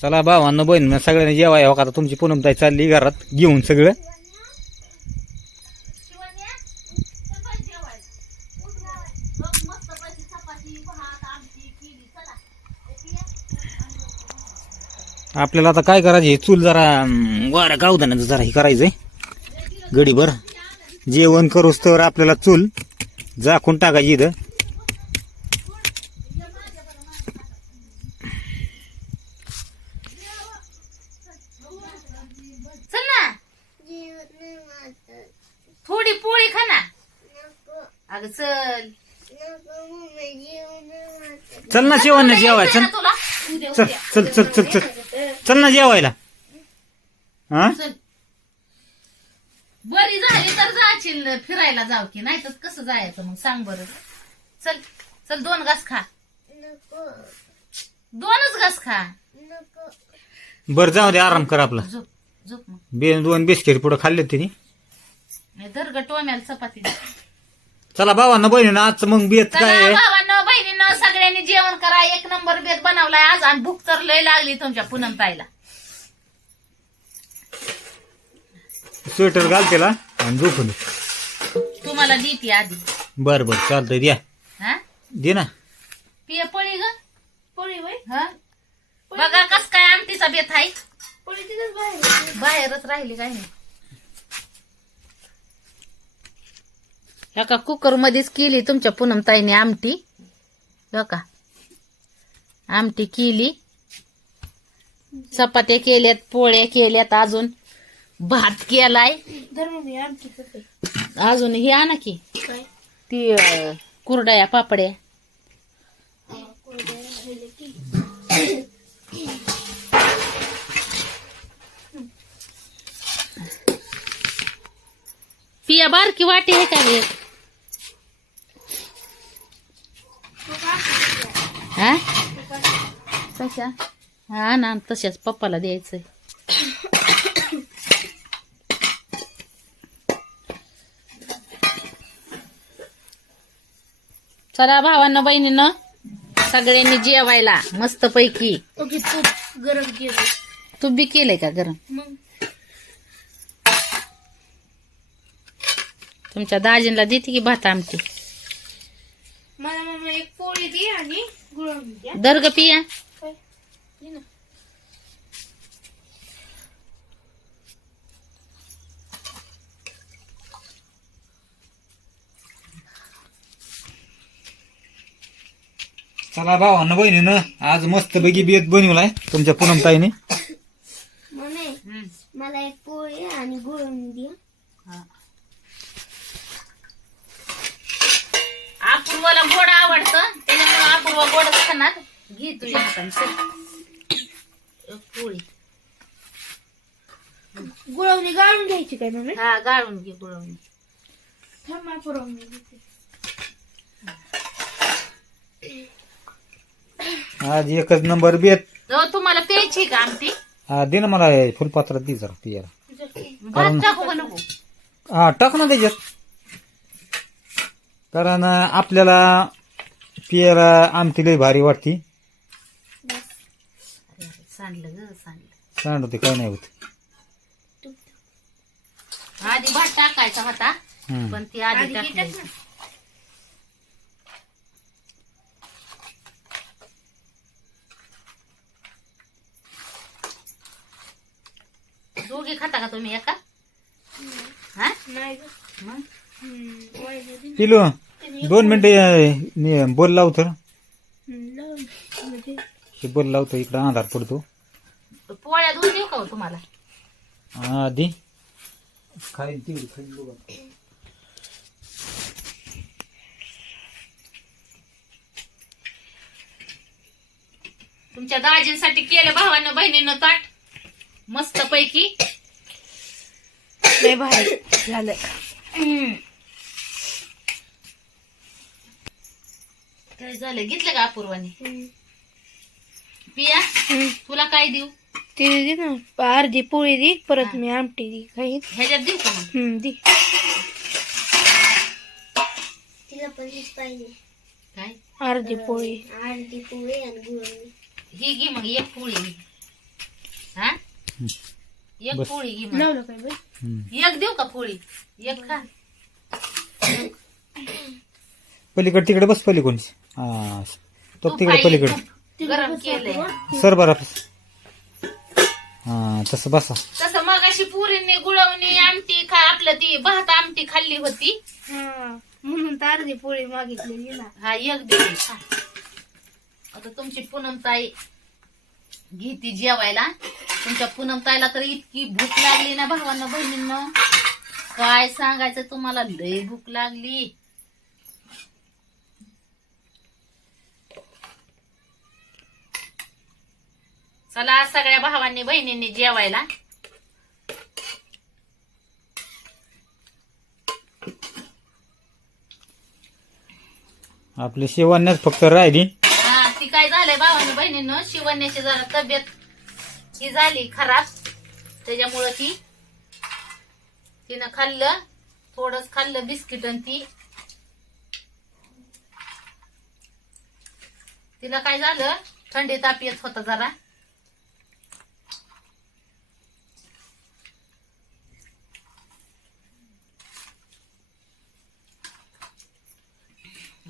चला भावांना बहिणींना सगळ्यांनी जेवाय हो का, आता तुमची पूनमताई चालली घरात घेऊन सगळं. आपल्याला आता काय करायचं, चूल जरा वारा गावदानाचं जरा हे करायचंय गडीभर. जेवण करूच तर आपल्याला चूल झाकून टाकायची इथं. थोडी पोळी खा ना. अगं चल चल ना जेवण जेवाय. चल तुला चल चल चल चल चल चल ना जेवायला. हा चल. बरी झाली तर जाशील फिरायला जाऊ की, नाही तर कसं जायचं मग सांग बरं. चल चल 2 घास खा. 2च घास खा. बर जाऊ दे, आराम कर आपला. झोप झोप मग. 2 बिस्किट पुढे खाल्ले तिने. नाही धर ग टोम्याला चपाती. चला भावांना बहिणीनं आज मग बेत काय आहे? भावांनो बहिणीनं सगळ्यांनी जेवण करा. 1 नंबर बेत बनवलाय आज. आणि भूक तर लय लागली तुमच्या पूनमताईला. स्वेटर घाल तिला आणि झोपून. तुम्हाला देते आधी. बर बर चालतंय, द्या हा दे ना. पिय पोळी ग. पोळी होय. हा बघा कस काय आमटीचा बेत आहे. पोळी तिथेच बाहेरच राहिली काय नाही. एका कुकर मध्येच केली तुमच्या पूनमताईने आमटी. बघा आमटी केली, चपात्या केल्यात, पोळ्या केल्यात, अजून भात केलाय. अजून हे आणा की ती कुरड्या पापड्या. पिया बारकी वाटी आहे का रे? हा कशा? हा ना तशाच पप्पाला द्यायचंय. चला भावांना बहिणीनं सगळ्यांनी जेवायला मस्त पैकी. गरम केलं. तू बी केलंय का गरम? मग तुमच्या दाजींला देते की भात आमटी. मला मम्मा 1 पोळी दे आणि गुळाम द्या. दर ग पिया. चला भावांना बहिणीनं आज मस्त पैकी बेत बनवलाय तुमच्या पूनमताईने. मम्मी मला 1 पोळी आणि गुळाम द्या. अपूर्वाला गोड आवडतं त्याच्यामुळे अपूर्वा गोडच खाणार. घे तुझ्या हाताने पोळी. गुळवणी गाळून घ्यायची काय मम्मी? हा गाळून घे गुळवणी. थांबा पुरवणी देते. आज एकच नंबर बेत. तुम्हाला प्यायची का आमटी? हा दे ना मला फुलपात्रात दे जरा पियाला. भात टाकू का नको? हा टाक ना त्याच्यात, कारण आपल्याला पियाला आमटी लय भारी वाटती. सांडलं ग सांडलं. सांड होते काय नाही होत. आधी भात टाकायचा होता हम्म. पण ती आधी टाकली. दोघी खाता का तुम्ही एका? हा नाही ग. मग पिलू 2 मिनिटे बोल लावतो. हे बोल लावतो, इकडं अंधार पडतो. पोळ्या धुवून देऊ का हो तुम्हाला? हा दे खाईन तेवढी खाईन बघा. तुमच्या दाजींसाठी केलं भावानं बहिणीनं ताट मस्त पैकी. लय भारी झालं. काय झालं घेतलं का अपूर्वाने? पिया तुला काय देऊ? ती दे ना अर्धी पोळी दे, परत मी आमटी दे खाईन. ह्याच्यात देऊ का मग? दे. तिला पण पाहिजे काय? अर्धी पोळी. ही घे मग 1 पोळी. एक बस. पोळी घे मग. लावलं काय बाई एक देऊ का पोळी एक खा पलीकडे तिकडे बस पलीकडून हा तो तूप तिकडे आहे, पलीकडे तूप गरम केलंय सर बरा हा तसं बसा. तसं मग अशी पुरीने गुळवणी आमटी खा आपलं ती भात आमटी खाल्ली होती म्हणून तर अर्धी पोळी मागितलेली ना हा एक दे खा. आता तुमची पूनम ताई घेती जेवायला तुमच्या पूनम ताईला तर इतकी भूक लागली ना भावांना बहिणींना काय सांगायचं तुम्हाला लय भूक लागली. चला सगळ्या भावांनी बहिणींनी जेवायला. आपली शेवण्याच फक्त राहिली. हा ती काय झालंय भावांनी बहिणींना शिवण्याची जरा तब्येत ही झाली खराब त्याच्यामुळं तिनं खाल्लं थोडंच खाल्लं बिस्किट आणि तिला काय झालं थंडी ताप येत होता जरा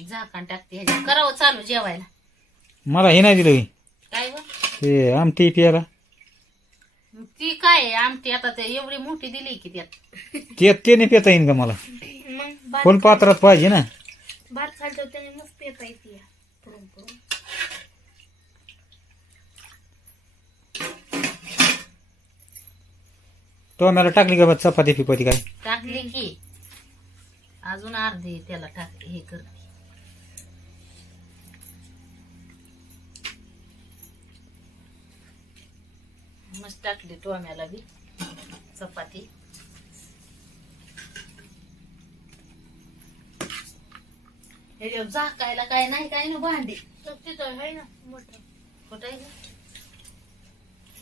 झाकण टाकते ह्याच्यात करावं चालू जेवायला. मला हे नाही दिलं काय व ते आमटी प्यायला ती काय आहे आमटी आता ते एवढी मोठी दिली की त्यात ते नाही पेता येईन का मला मग फुल पात्रात पाहिजे ना. भात खालतो त्याने मस्त येता येते टोमॅला टाकली का बा चपाती फिपाती काय टाकली की अजून अर्धी त्याला टाक हे करते. मस्त टाकली टोम्याला बी चपाती. हे झाकायला काय नाही काय ना भांडी तिथं आहे ना मोठं कुठं आहे गं?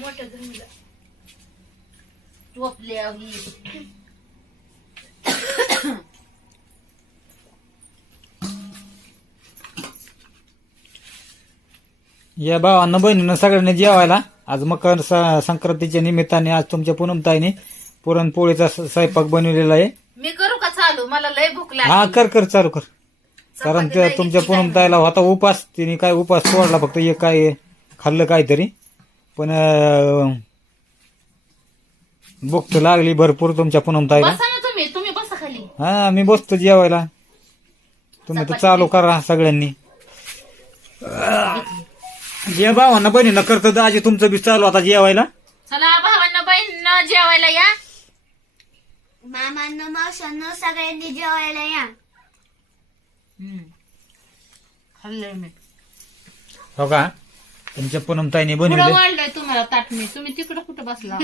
मोठं घमीला टोपल्या ही या भावांना बहिणीनं सगळ्यांनी जेवायला. आज मकर संक्रांतीच्या निमित्ताने आज तुमच्या पूनमताईने पुरणपोळीचा स्वयंपाक बनवलेला आहे. मी करू का चालू मला लय भूक हा लागली. कर चालू कर. कारण त्या तुमच्या पूनमताईला होता उपास तिने काय उपास सोडला फक्त एक काय खाल्लं काहीतरी पण भूक तर लागली भरपूर तुमच्या पूनमताईला. बसा ना तुम्ही तुम्ही बसा खाली. हा मी बसतो जेवायला तुम्ही तर चालू करा सगळ्यांनी. जे भावांना बहिणीनं करतं दाजी तुमचं बी चालू आता जेवायला. चला भावांना बहिणींना जेवायला या. मामांना मावशांना सगळ्यांनी जेवायला या. खाल्लंय मी हो का तुमच्या पूनमताईने पुढं बनवले. वाढलंय तुम्हाला ताट मी तुम्ही तिकडं कुठं बसला.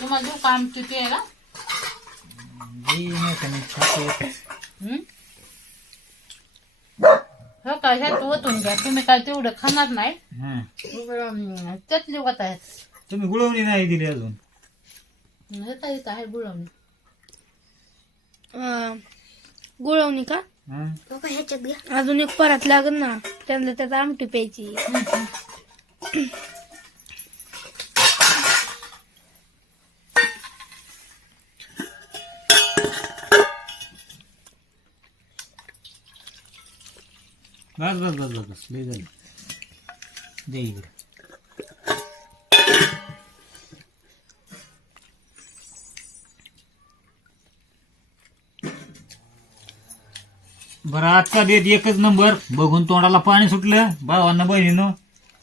तुम्हाला देऊ का आमची प्यायला. हो का ह्यात ओतून घ्या तुम्ही काय तेवढं खाणार नाही. त्यातली होत आहेत तुम्ही गुळवणी नाही दिली अजून. येत आहे बुळवणी. गुळवणी का हा. ह्याच्यात घ्या अजून एक परत लागल ना त्यांना त्यात आमटी प्यायची. बस बस बस बस बस लय झालं दे इकडे. बरं आजचा बेत एकच नंबर. बघून तोंडाला पाणी सुटलं भावांना बहिणीनं.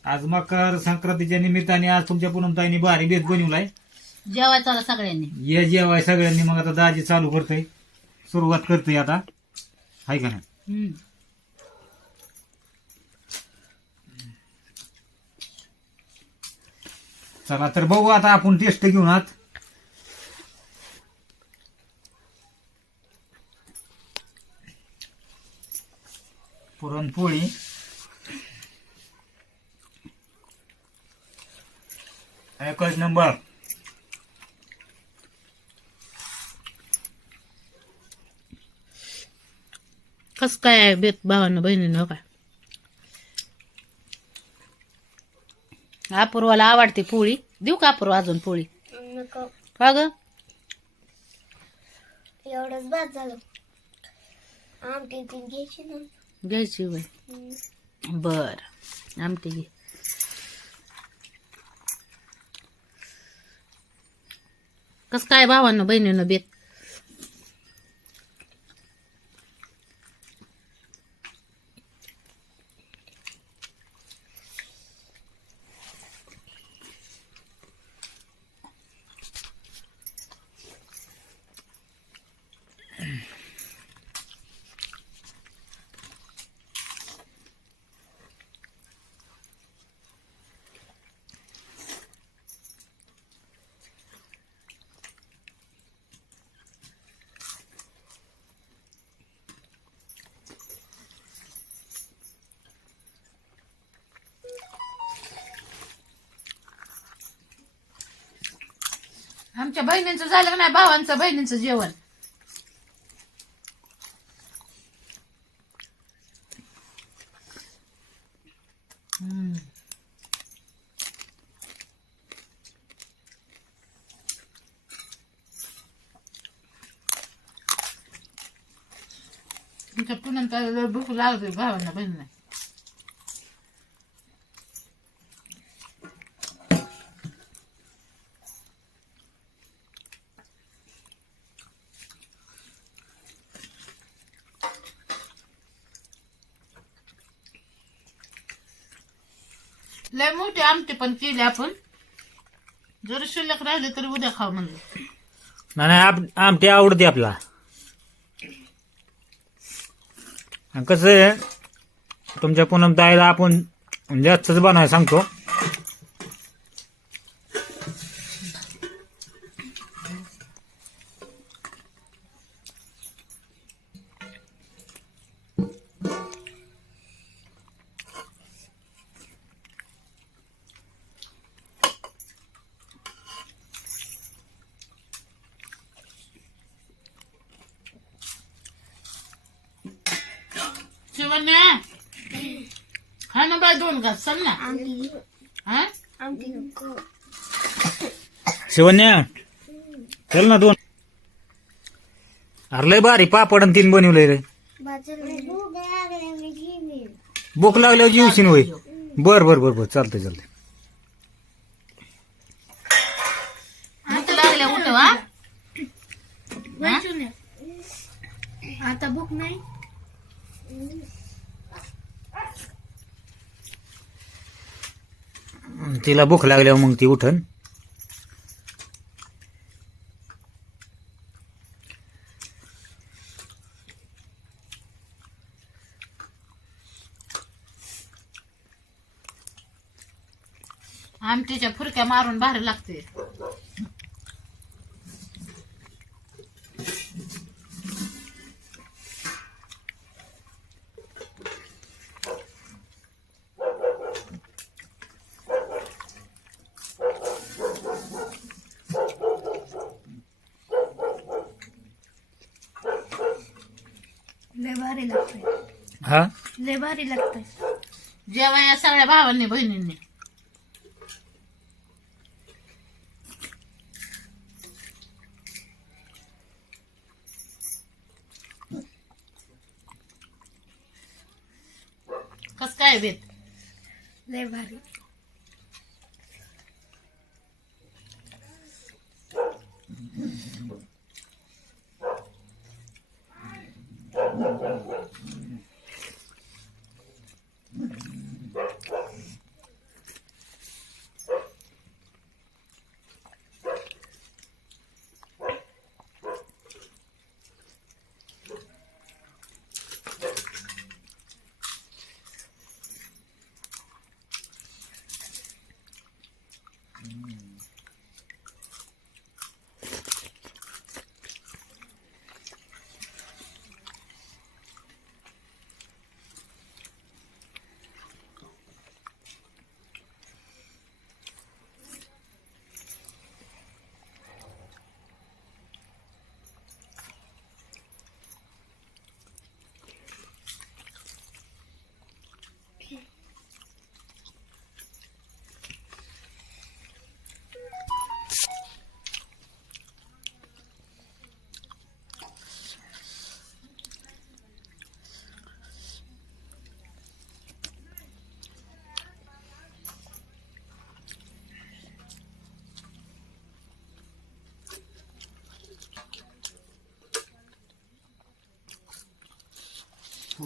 आज मकर संक्रांतीच्या निमित्ताने आज तुमच्या पूनमताईने भारी बेत बनवलाय. जेवाय चला सगळ्यांनी. ये जेवाय सगळ्यांनी. मग आता दाजी चालू करतोय सुरुवात करतोय आता हाय का नाही. चला तर बघू आता आपण टेस्ट घेऊन आत. पुरणपोळी एकच नंबर. कस काय आहे बेत भावांना बहिणीनं काय अपूर्वाला आवडते पोळी. देऊ का अपूर्वा अजून पोळी? नको, का ग? एवढंच बाद झालं. आमटी ती घ्यायची ना. घ्यायची वय. बर, आमटी घे. कस काय भावांनो बहिणीनं बेत? आमच्या बहिणींचं झालं का नाही? भावांचं बहिणींचं जेवण. तुमच्या पुन्हा भूक लागते भावांना बहिणींना. लय मोठी आमटी पण केली आपण. जरी शिल्लक राहिले तरी उद्या खाऊ म्हणलं. नाही आमटी आवडते आपला. आणि कसं आहे, तुमच्या पूनम ताईला आपण जास्तच बनवायला सांगतो. शिवण्या खा ना बाय 2 घास. चल ना. आमटी हा आमटी नको. शिवण्या चल ना 2. अरे लय भारी पापड आणि 3 बनवलंय रे. भूक लागल्यावर जेवशील होय. बर बर बर बर, चालतंय चालतंय. भूक लागल्या उठव. हा आता भूक नाही. तिला भूक लागल्यावर मग ती उठन. आमटीच्या फुरक्या मारून भारी लागते. लय भारी लागतंय. हा लय भारी लागतंय. जेव्हा या सगळ्या भावांनी बहिणींनी. कस काय बेत? लय भारी.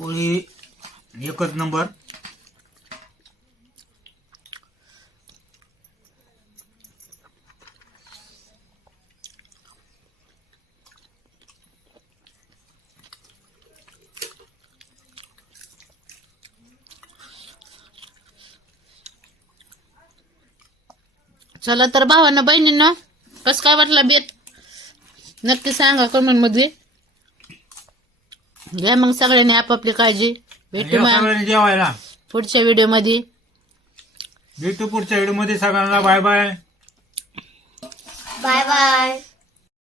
पोळी एकच नंबर. चला तर भावांना बहिणींना कसं काय वाटला बेत नक्की सांगा कमेंट मध्ये. घ्या मग सगळ्यांनी आपापली काळजी. भेटू या मग सगळ्यांनी जेवायला. पुढच्या व्हिडिओ मध्ये. भेटू पुढच्या व्हिडिओ मध्ये. सगळ्यांना बाय बाय. Bye bye.